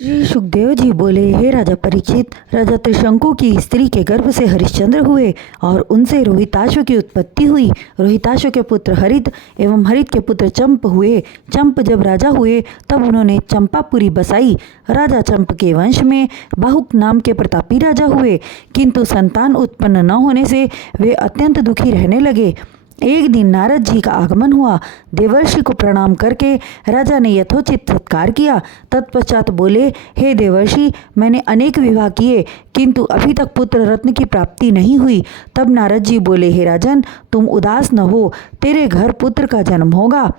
श्री सुखदेव जी बोले, हे राजा परीक्षित, राजा त्रिशंकु की स्त्री के गर्भ से हरिश्चंद्र हुए और उनसे रोहिताश्व की उत्पत्ति हुई। रोहिताश्व के पुत्र हरित एवं हरित के पुत्र चंप हुए। चंप जब राजा हुए तब उन्होंने चंपापुरी बसाई। राजा चंप के वंश में बाहुक नाम के प्रतापी राजा हुए, किंतु संतान उत्पन्न न होने से वे अत्यंत दुखी रहने लगे। एक दिन नारद जी का आगमन हुआ। देवर्षि को प्रणाम करके राजा ने यथोचित सत्कार किया। तत्पश्चात बोले, हे देवर्षि, मैंने अनेक विवाह किए किंतु अभी तक पुत्र रत्न की प्राप्ति नहीं हुई। तब नारद जी बोले, हे राजन, तुम उदास न हो, तेरे घर पुत्र का जन्म होगा।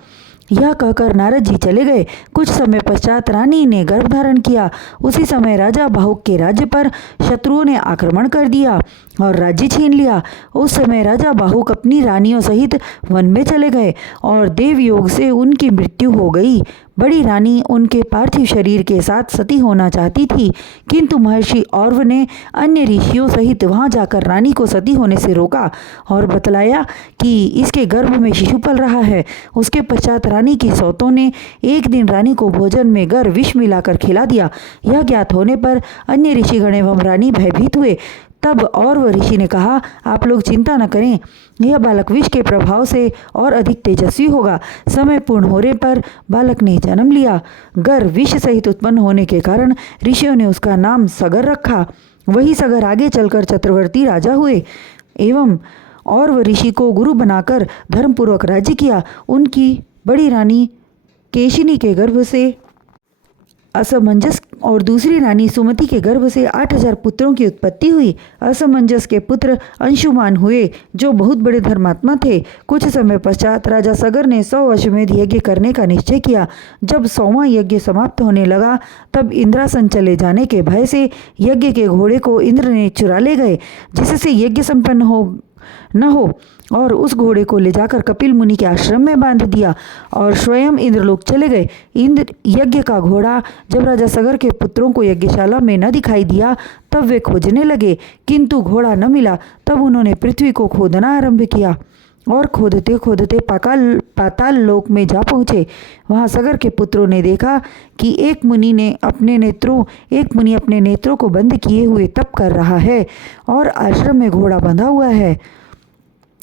यह कहकर नारद जी चले गए। कुछ समय पश्चात रानी ने गर्भ धारण किया। उसी समय राजा बाहुक के राज्य पर शत्रुओं ने आक्रमण कर दिया और राज्य छीन लिया। उस समय राजा बाहुक अपनी रानियों सहित वन में चले गए और देव योग से उनकी मृत्यु हो गई। बड़ी रानी उनके पार्थिव शरीर के साथ सती होना चाहती थी, किंतु महर्षि औरव ने अन्य ऋषियों सहित वहां जाकर रानी को सती होने से रोका और बतलाया कि इसके गर्भ में शिशु पल रहा है। उसके पश्चात रानी की सौतों ने एक दिन रानी को भोजन में गर विष मिलाकर खिला दिया। यह ज्ञात होने पर अन्य ऋषिगण एवं रानी भयभीत हुए। तब औरव ऋषि ने कहा, आप लोग चिंता न करें, यह बालक विष के प्रभाव से और अधिक तेजस्वी होगा। समय पूर्ण होने पर बालक ने जन्म लिया। गर विष सहित उत्पन्न होने के कारण ऋषियों ने उसका नाम सगर रखा। वही सगर आगे चलकर चक्रवर्ती राजा हुए एवं औरव ऋषि को गुरु बनाकर धर्मपूर्वक राज्य किया। उनकी बड़ी रानी केशिनी के गर्भ से असमंजस और दूसरी रानी सुमति के गर्भ से 8000 पुत्रों की उत्पत्ति हुई। असमंजस के पुत्र अंशुमान हुए, जो बहुत बड़े धर्मात्मा थे। कुछ समय पश्चात राजा सगर ने 100 अश्वमेध यज्ञ करने का निश्चय किया। जब 100वां यज्ञ समाप्त होने लगा तब इंद्रासन चले जाने के भय से यज्ञ के घोड़े को इंद्र ने चुरा ले गए, जिससे यज्ञ संपन्न न हो और उस घोड़े को ले जाकर कपिल मुनि के आश्रम में बांध दिया और स्वयं इंद्रलोक चले गए। इंद्र यज्ञ का घोड़ा जब राजा सगर के पुत्रों को यज्ञशाला में न दिखाई दिया तब वे खोजने लगे, किंतु घोड़ा न मिला। तब उन्होंने पृथ्वी को खोदना आरंभ किया और खोदते खोदते पाताल लोक में जा पहुँचे। वहाँ सगर के पुत्रों ने देखा कि एक मुनि अपने नेत्रों को बंद किए हुए तप कर रहा है और आश्रम में घोड़ा बंधा हुआ है।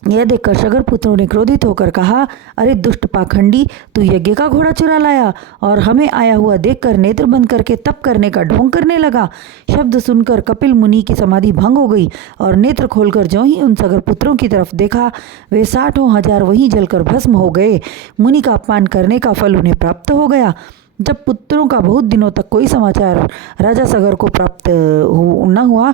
यह देखकर सगर पुत्रों ने क्रोधित होकर कहा, अरे दुष्ट पाखंडी, तू यज्ञ का घोड़ा चुरा लाया और हमें आया हुआ देखकर नेत्र बंद करके तप करने का ढोंग करने लगा। शब्द सुनकर कपिल मुनि की समाधि भंग हो गई और नेत्र खोलकर जो ही उन सगर पुत्रों की तरफ देखा, वे 60,000 वहीं जलकर भस्म हो गए। मुनि का अपमान करने का फल उन्हें प्राप्त हो गया। जब पुत्रों का बहुत दिनों तक कोई समाचार राजा सगर को प्राप्त न हुआ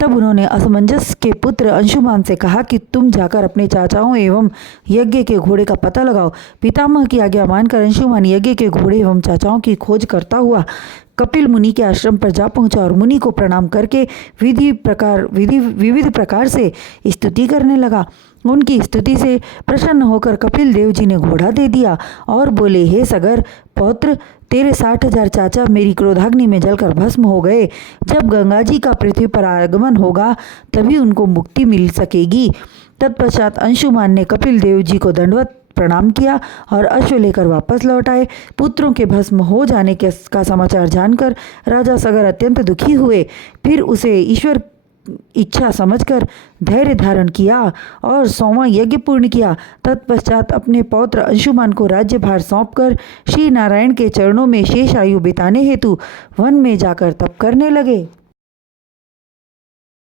तब उन्होंने असमंजस के पुत्र अंशुमान से कहा कि तुम जाकर अपने चाचाओं एवं यज्ञ के घोड़े का पता लगाओ। पितामह की आज्ञा मानकर अंशुमान यज्ञ के घोड़े एवं चाचाओं की खोज करता हुआ कपिल मुनि के आश्रम पर जा पहुंचा और मुनि को प्रणाम करके विविध प्रकार से स्तुति करने लगा। उनकी स्तुति से प्रसन्न होकर कपिल देव जी ने घोड़ा दे दिया और बोले, हे सगर पौत्र, तेरे 60,000 चाचा मेरी क्रोधाग्नि में जलकर भस्म हो गए। जब गंगा जी का पृथ्वी पर आगमन होगा तभी उनको मुक्ति मिल सकेगी। तत्पश्चात अंशुमान ने कपिल देव जी को दंडवत प्रणाम किया और अश्व लेकर वापस लौट आए। पुत्रों के भस्म हो जाने का समाचार जानकर राजा सगर अत्यंत दुखी हुए। फिर उसे ईश्वर इच्छा समझकर धैर्य धारण किया और 100वां यज्ञ पूर्ण किया। तत्पश्चात अपने पौत्र अंशुमान को राज्यभार सौंपकर श्री नारायण के चरणों में शेष आयु बिताने हेतु वन में जाकर तप करने लगे।